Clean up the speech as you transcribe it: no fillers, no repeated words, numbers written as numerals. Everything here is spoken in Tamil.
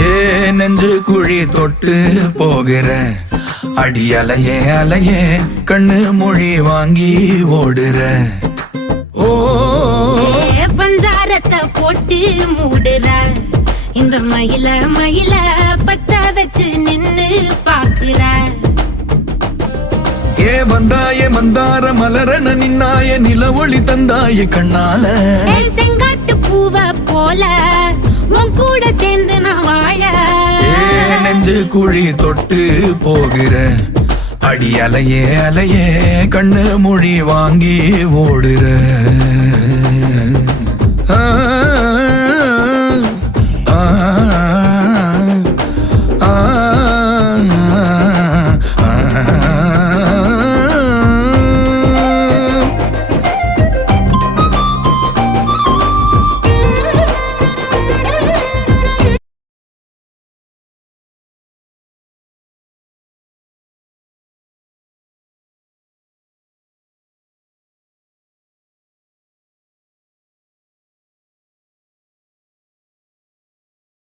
ஏ நெஞ்சு குழி தொட்டு போகிற அடி அலையே அலையே கண்ணு மொழி வாங்கி ஓடுற. ஓ பஞ்சாரத்தை போட்டு மூடுற இந்த மயில மயில பத்த வச்சு நின்னு பாக்குற. ஏ வந்தாய மந்தார மலரன நின்னாய நில ஒளி தந்தாய கண்ணால. செங்காட்டு பூவ போல உன் கூட சேர்ந்து நான் வாழ. நெஞ்சு குழி தொட்டு போகிற அடி அலையே அலையே கண்ணு மொழி வாங்கி ஓடுற. ஆ ஆ